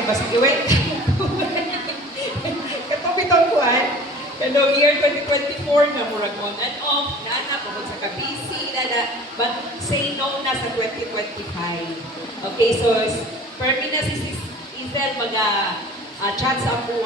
kay basig iwet. Katong bitong kuan, kanong year 2024 na murag on and off, na pagod sa kabisi, but say no na sa 2025. Okay, so permi na si Sis Isel chat sa ako,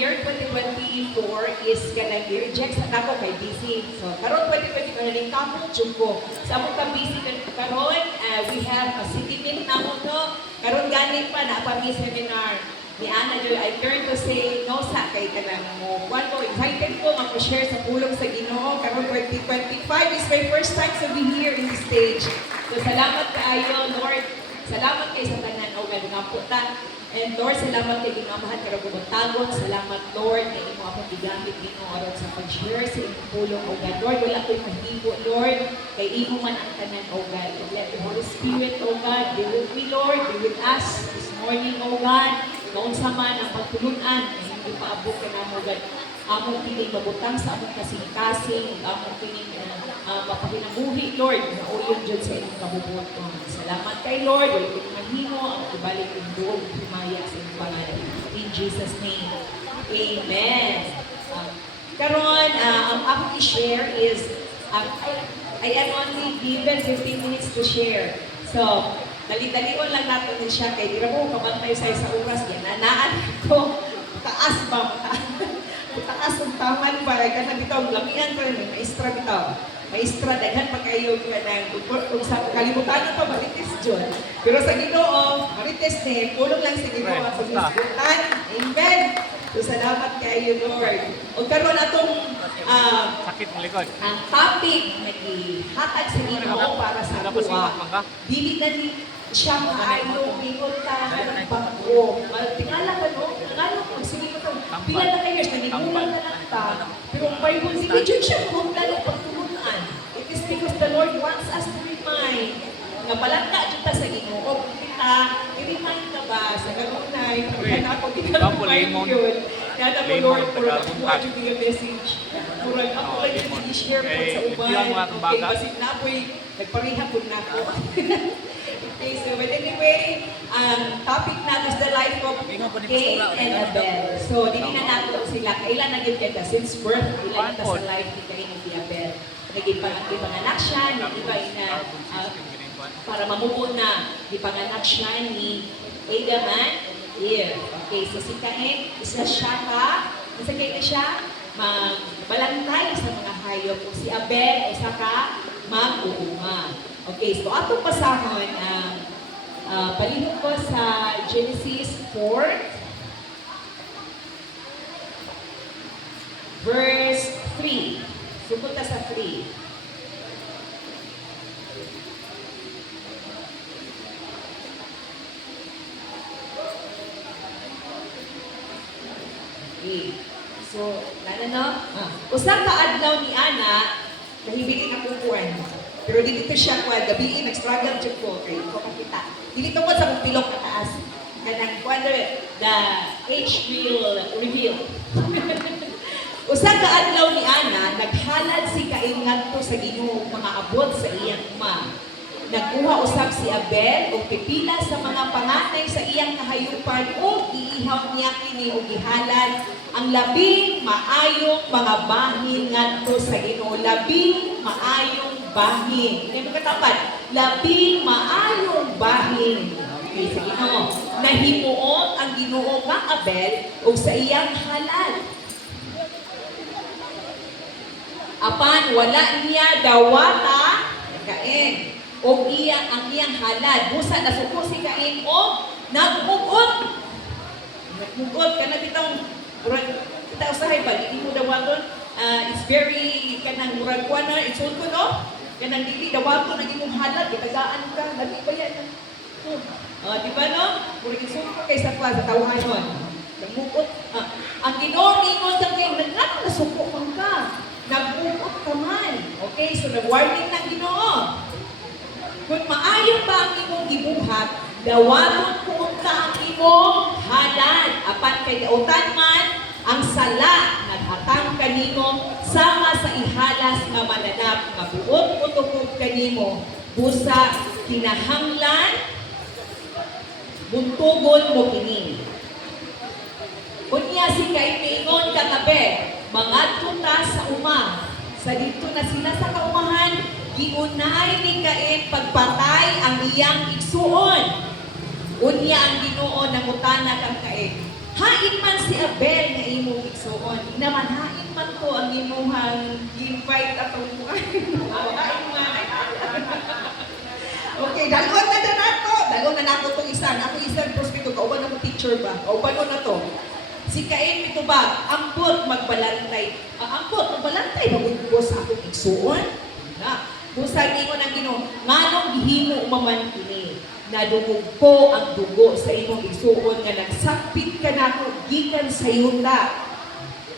year 2024 is kanang i-reject sa kako kay busy. So, karon 2024 na rin kako, chumpo. Sa among ka-busy karon, we have a city meet na mo no. Karon gani pa na pa seminar ni Ana Joy. I turn to say no sa kay kanang mo. One more excited ko mag-share sa pulong sa Ginoo. Karon 2025 is my first time to be here in the stage. So, salamat kaayo, Lord. Salamat kay sa tanan o nga puta. And Lord, salamat kay ginamahan karong bumatagon. Salamat Lord kay imo akong gigamit Ginoo aron sa pag-share sa imong pulong o God. Lord, wala ko'y mahibo Lord kay imo man ang tanan o God. Let the Holy Spirit o God be with me Lord, be with us this morning o God. Noon sa man ang pagtulunan ay hindi paabot ka na mo God. Among piling mabutang sa among kasing-kasing, among piling mapahinabuhi, Lord, na uyon dyan sa inyong kabubuton. Salamat kay Lord, wala ko mahimo, ang ibalik yung doon, himaya sa inyong pangalan. In Jesus' name, Amen. Karon, ang akong i-share is, I am only given 15 minutes to share. So, dali-dalion lang natin siya, kay di na mo kabantay sa oras, yan, nanaan ko, taas ba, taas ang taman para ka na bitaw, lamian ko rin, maestra bitaw. Maestra, daghan pa kayo ka ng, kung sa kalimutan nyo pa, marites dyan. Pero sa Ginoo, marites ni, tulong lang sa Ginoo, at pag-isbutan. Amen. So, salamat kayo, Lord. O karon atong sakit ng likod. Ang topic na ihatag sa Ginoo para sa tuwa. Dili na ni siya maayo, mingon ka ng bago. Tingala ka, no? Tingala ko, sige ko ito. Pila na kayo, nanigulang na lang ta. Pero ang Bible, sige dyan siya kumula ng pagtulunan. It is because the Lord wants us to remind nga balanta dyan ta sa Ginoo. Kita, i-remind ka ba sa kanunay, pagkana ako, ginagampain yun. Kaya mo, Lord, murag ako dyan yung message. Murag ako lang i-share ko sa uban. Okay, kasi napoy, nagpariha po na ako. Okay, so but anyway, topic natin is the life of Cain and Abel. So, dili na nato sila, kailan naging kaya since birth, ilan na sa life ni Cain and Abel. Naging panganak siya, iba na para mamuo na, ipanganak siya ni Adam and Eve. Okay, so si Cain, isa siya isa kayo siya, magbalantay sa mga hayop. Si Abel, isa ka, mag-uuma. Okay, so atong pasahon, palihog ko sa Genesis 4, verse 3. Sugod na sa 3. Okay. So, usang kaadlaw ni Ana, nahibigin ang kukuan. Pero dito siya kuan, gabi nag-struggle siya ko, kaya ko makita. Dito ko sa pilok na taas. Kanang kuan the age will reveal. Usang kaadlaw ni Ana, naghalad si Cain ngadto sa Ginoo mga abot sa iyang uma. Nagkuha usab si Abel og pipila sa mga panganay sa iyang kahayupan o iihaw niya kini og gihalad ang labing maayong mga bahin ngadto sa Ginoo. Labing maayong bahin. Hindi mo katapat. Labing maayong bahin. Okay, sa Ginoo. Nahimuot ang Ginoo kang Abel og sa iyang halad. Apan wala niya dawata Cain o ang iyang halad. Busa nasuko si Cain o nagmugot. Nagmugot ka na bitong kita usahay ba? Hindi mo dawaton. It's very kanang murag kuan na insulto no? Kanang dili dawaton naging mong halad. Kitagaan ka. Lagi ba yan? Di ba no? Murag insulto kay sa kwa sa tawhan nun. Nagmugot. Ang Ginoo ingon sa Cain, nasuko man ka. Nagbuot ka man. Okay, so nag-warning ng Ginoo. Kung maayo pa ang imong gibuhat, dawaton ko unta ang imong halad. Apan kay dautan man, ang sala naghatang kanimo sama sa ihalas nga mananap nga buot utukod kanimo busa kinahanglan Buntugon mo kini. Unya si kay mingon katabi, mga tuta sa uma. Sa dito na sila sa kaumahan, giunay ni Kain pagpatay ang iyang igsuon. Unya ang Ginoo nangutana kang Kain. Hain man si Abel nga imong igsuon. Naman hain man ko ang imuhang invite atong hain man. Okay, dalon na nato. Dalon na nato itong isa. Ako isang prospecto. Kauban ako teacher ba? Kauban ko na to. Si Kain mitubag, ambot magbalantay. Ambot magbalantay, magugbo sa akong igsuon. Na, busag ingon ang Ginoo, nganong gihimo umaman kini. Nadungog ko ang dugo sa imong igsuon nga nagsakpit ka nako gikan sa yuta.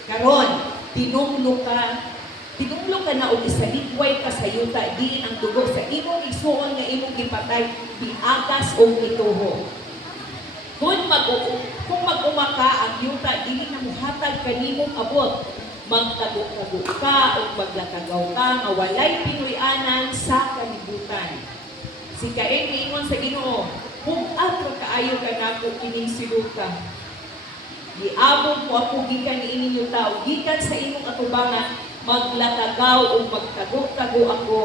Karon, tinumlo ka na og isaligway ka sa yuta di ang dugo sa imong igsuon nga imong gipatay biagas og ituho. Kung mag-umaka ang yuta, dili na muhatag kanimong abot. Magtago-tago ka o maglatagaw ka nga walay pinuyanan sa kalibutan. Si Kain niingon sa Ginoo, kung atro kaayo ka nako kining siluta. Giabot mo ako gikan niining yuta o gikan sa imong atubangan, maglatagaw o magtago-tago ako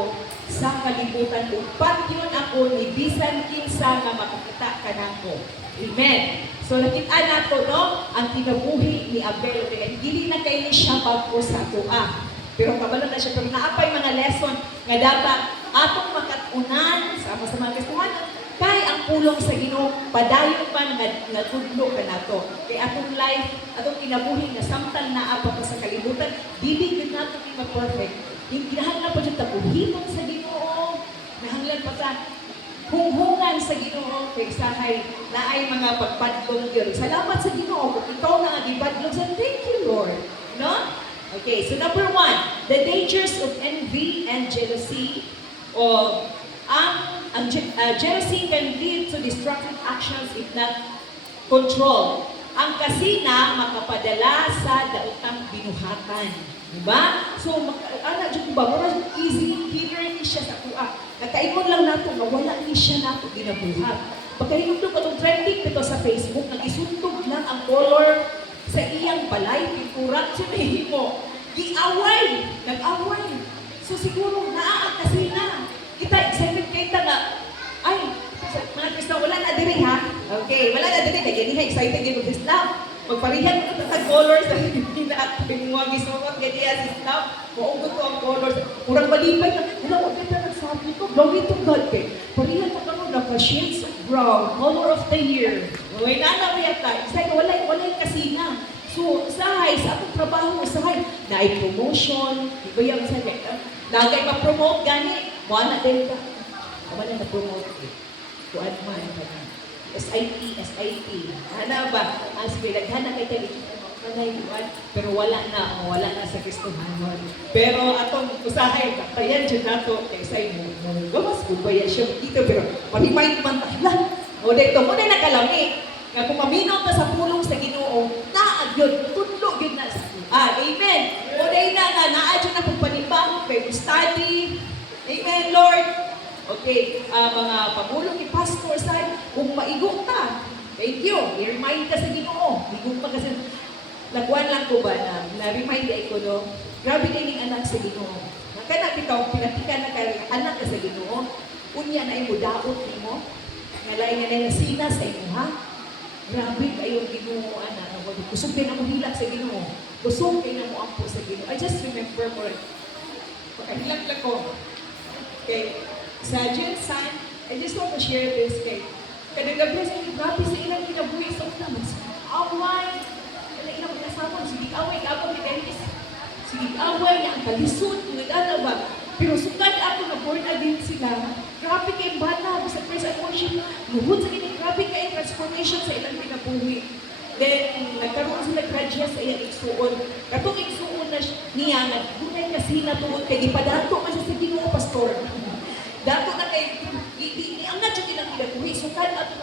sa kalibutan ug patyon ako ni bisan kinsa nga makakita ka nako. Amen. So nakita nato no ang kinabuhi ni Abel kay dili na kay siya pagko sa atoa. Pero kabalo na siya pero naapay mga lesson nga dapat atong makatunan sama sa mga Kristohanon kay ang pulong sa Ginoo padayon man nga tudlo ka nato. Kay atong life, atong kinabuhi nga samtang naa pa sa kalibutan, dili gid nato ni ma-perfect. Kinahanglan pa jud ta buhiton sa Ginoo. Nahanglan pa ta hunghungan sa Ginoo kay sahay naay mga pagpadlong gyud. Salamat sa Ginoo kung ikaw nga gipadlong sa thank you Lord. No? Okay, so number 1, the dangers of envy and jealousy. O jealousy can lead to destructive actions if not controlled. Ang kasina makapadala sa daotang binuhatan. Diba? So, ana jud ba, mura easy killer ni siya sa kuha. Nakaingon lang nato nga wala ni siya nato ginabuhat. Pagkahinugtog atong trending dito sa Facebook, nag-isuntog lang ang color sa iyang balay, pinturat siya nahihimo. Giaway, nag-away. So siguro naa ang kasina. Kita excited kita nga, ay, mga Kristo, wala na diri ha? Okay, wala na diri, kaya niya excited yun with Islam. Magparihan mo ito sa colors sa Pilipina at pinunguha gisukot, ganyan si Islam. Maugot ko ang colors. Murang malibay na, wala ko kita nagsabi ko, glory to God kay. Parihan mo kamo na shades of brown, color of the year. May nanaw yata, isa walay kasina. So, sahay, sa atong trabaho, sahay, naay promotion, di ba yung sabi, nagay ma-promote gani, wala din ka. Wala na-promote eh. Kuan man, SIP. Ano ba? As pinaghana kay kami, pero wala na sa Kristohanon. Pero atong usahay, tayan dyan nato, kay say mo, gawas ko ba yan siya dito, pero pag-remind man tahlan. O dito, muna nakalami. Nga kung maminaw ka sa pulong sa Ginoo, naagyon, tudlo yun na sa Amen. O dahil na naadyon na kung panibang, Bible study. Amen, Lord. Okay, mga pamulong ni Pastor Sai, kung maigo ka, thank you. I-remind ka sa Ginoo. Igo pa kasi, nagwan lang ko ba na-remind ko no? Grabe kayo ng anak sa Ginoo. Nakanak ikaw, pinatikan na kayo, anak ka sa Ginoo. Unya na imo daot ni mo. Ngalay nga na sina sa imo, ha? Grabe kayo Ginoo, anak. Kusog kayo na mo hilak sa Ginoo. Kusog kayo na mo ampo sa Ginoo. I just remember mo rin. Hilak lang ko. Okay. Sa Jensen, I just want to share this kay kadagabless ang grabe sa ilang kinabuhi sa una. Away. Wala ilang pagkasama. Sige away. Gabang kidelis. Sige away. Ang kalisod. Nag-ala ba? Pero sukad ako na born again sila. Grabe kayong bata. Sa praise and worship. Luhod sa ganyan. Grabe kayong transformation sa ilang kinabuhi. Then, nagkaroon sila graduate sa iyang igsuon. Katong igsuon na niya, naggunay kasi na tuwod kay ipadato man siya sa Ginoo, Pastor. Dato na kay ang nga jud ilang kinabuhi so kad ato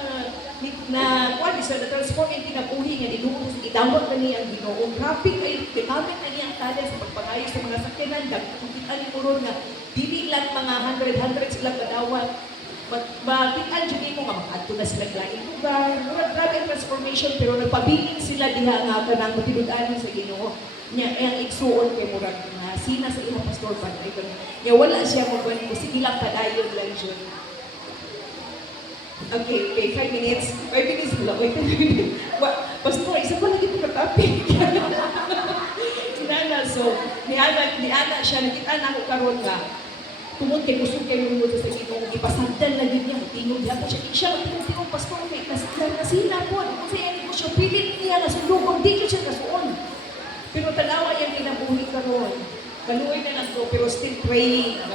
na kuan sa transform yung kinabuhi nga dilumos idawat na niya ang Ginoo. Grabe kay gamit na niya ang talent sa pagpangayo sa mga sakyanan dagkuan ni puro nga dili lang mga 100 sila kadawat Makitaan dyan mo nga, makaadto na sila laing lugar. Grabe ang transformation, pero nagpabiling sila diha nga kanang matinudanan sa Ginoo. Nya ang igsuon kay murag na sina sa imong pastor pa ay nya wala siya mo ko sige lang padayon lang jud. Okay, 5 minutes. 5 minutes lang. Wait, pastor, isa pa lagi ko topic. Sinana, so, niana siya, nakita na ako karon nga, tungod kay kusog kay lumuto sa Ginoo, ipasagdan na din niya, tingog niya po siya tingog pastor, kay nasila po, kasi yan ko siya, pilit niya na sulugon, di siya kasuon. Pero tanawa yung kinabuhi karon. Kaluoy na lang to, pero still praying, na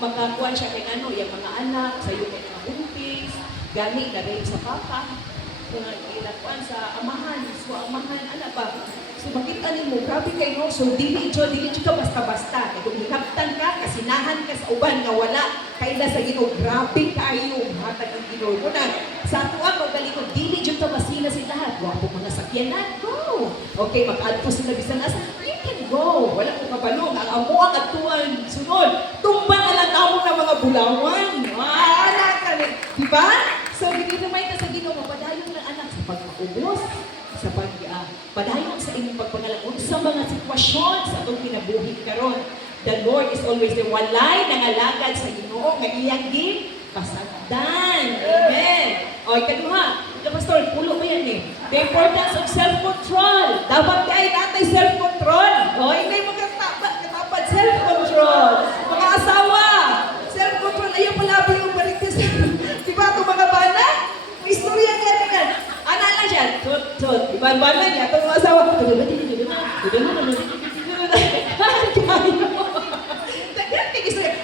makakuha siya kay ano, yung mga anak, sa iyo kay mga buntis, gani na rin sa papa, ilakuan sa amahan, so amahan, ano ba? So makita mo, grabe kayo, so dili ka basta-basta, kaya kung hinaptan ka, kasinahan ka sa uban nga wala, kaila sa Ginoo, grabe kayo, hatag ang Ginoo. Muna, sa ato ang magaling, dili dyan ka masina si lahat, wapo mga sakyanan, go! Okay, mag-add po sila bisan asa, you can go, wala ko kabalong, ang amo ang atuan, sunod, tumba na lang amo ng mga bulawan, wala ka rin, di ba? So, ginamay ka sa Ginoo, mapadayon ng anak sa pagpaubos, sa padayon sa inyong pagpangalaon sa mga sitwasyon sa itong kinabuhi karon. The Lord is always there. Walay nangalagad sa Ginoo nga iyang pasagdan. Amen. O, ikaduha. The pastor, pulo mo yan eh. The importance of self-control. Dapat kay natay self-control. O, hindi mo katapat self-control. Mga asawa, self-control. Ayaw pala ba yung balikas? Diba itong mga bana? May istorya niya rin. Ana lang siya. Tut. Iban-bana niya. Itong mga asawa.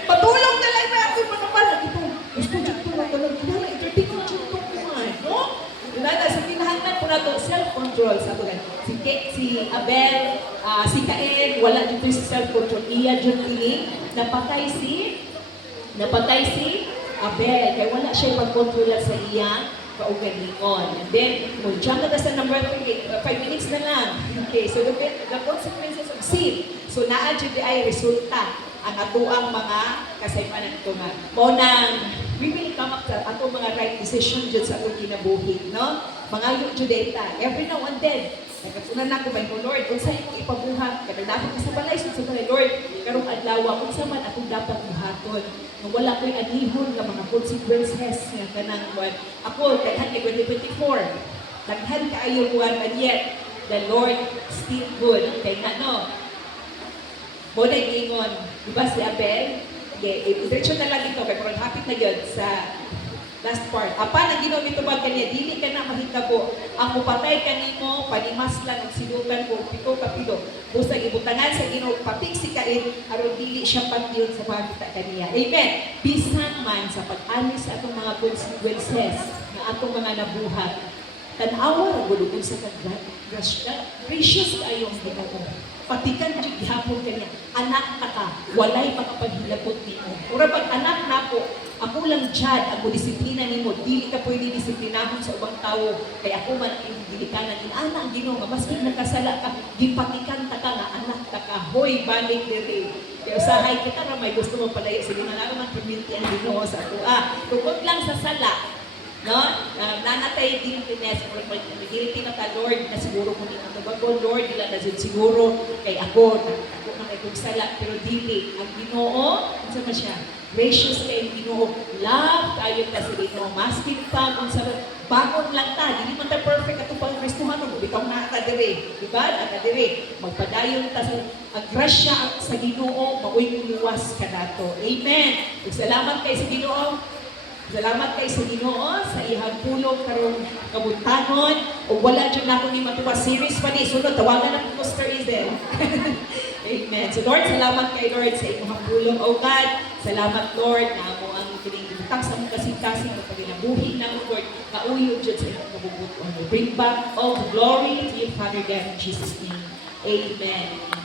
Patulong na lang na ako yung mga bana. Ito. Gusto dyan ito lang talaga. Kailangan entertain ko dyan ito kumain. No? Sa kinahanglan po na ito, self-control sa ito. Si Abel, si Cain, wala dito si self-control. Iya dyan piling. Napatay si Abel. Kaya wala siya pag-control sa iyang kaugalingon. And then, jump na sa number 3, 5 minutes na lang. Okay, so the consequences of sin. So, naa-dyan ay resulta ang atuang mga kasaypanan ito nga. Monang, we will come up sa atong mga right decision dyan sa atong kinabuhi, no? Mga Judeta, every now and then, nagkasunan na ko ba mo, Lord, kung saan mo ipabuhat, kadalaman ka sa balay, so sa Lord, karong adlaw, kung saan man akong dapat buhaton, nung wala ko'y anihon ng mga consequences nga kanang buwan. Ako, daghan kay 2024, daghan kaayo buwan, and yet, the Lord still good. Kaya nga, no? Muna yung ingon, di ba si Abel? Okay, diretso na lang ito, kaya parang hapit na yun sa last part. Apa nang ginawa nito ba kanya, dili ka na mahitabo. Ang mupatay kanimo, panimas lang ang silutan ko, pito kapilo. Busag ibutangan sa Ginoo, patik si Cain, aron dili siya patiyon sa pagkita kaniya. Amen. Bisan man sa pag-anis sa atong mga consequences na atong mga nabuhat, tanawa ra gud sa kaggrasya. Precious kayo ang Ginoo. Patikan jud gihapon kaniya. Anak ta ka, walay makapaghilabot nimo. Ura pag anak nako, ako lang jud ako disiplina nimo. Dili ka pwede disiplinahon sa ubang tawo. Kay ako man ang dilikanan din ana ang Ginoo nga maski nakasala ka, gipatikan ta ka nga anak ta ka. Hoy, balik diri. Kaya usahay kita ra may gusto mo palayo sa Ginoo na man permiti ang Ginoo sa ato. Tungkol lang sa sala. No? Nanatay guiltiness, or guilty na ka, Lord, na siguro kung hindi ka bago, Lord, nila na siguro kay ako na kay kong sala, pero dili, ang Ginoo, ano ba siya? Gracious kay Ginoo, love tayo ka sa Ginoo, masking pa, kung sa bagon lang ta, hindi man ta perfect, ato pang Kristuhan, bitaw na ka dire, diba? Aka dire, magpadayon ta sa ang grasya sa Ginoo, mauy kuluwas ka nato. Amen. Salamat kay sa Ginoo. Salamat kay sa Ginoo sa ihang pulong karong kabuntanon o wala dyan ako ni matuwa series pa ni sunod tawagan na ko Mr. Izel. Amen. So Lord, salamat kay Lord sa imong pulong o God. Salamat Lord na mo ang pinigutang sa mong kasing-kasing ng paginabuhi na mo Lord kauyo dyan sa imong kabubuton. Bring back all the glory to your Father God in Jesus' name. Amen.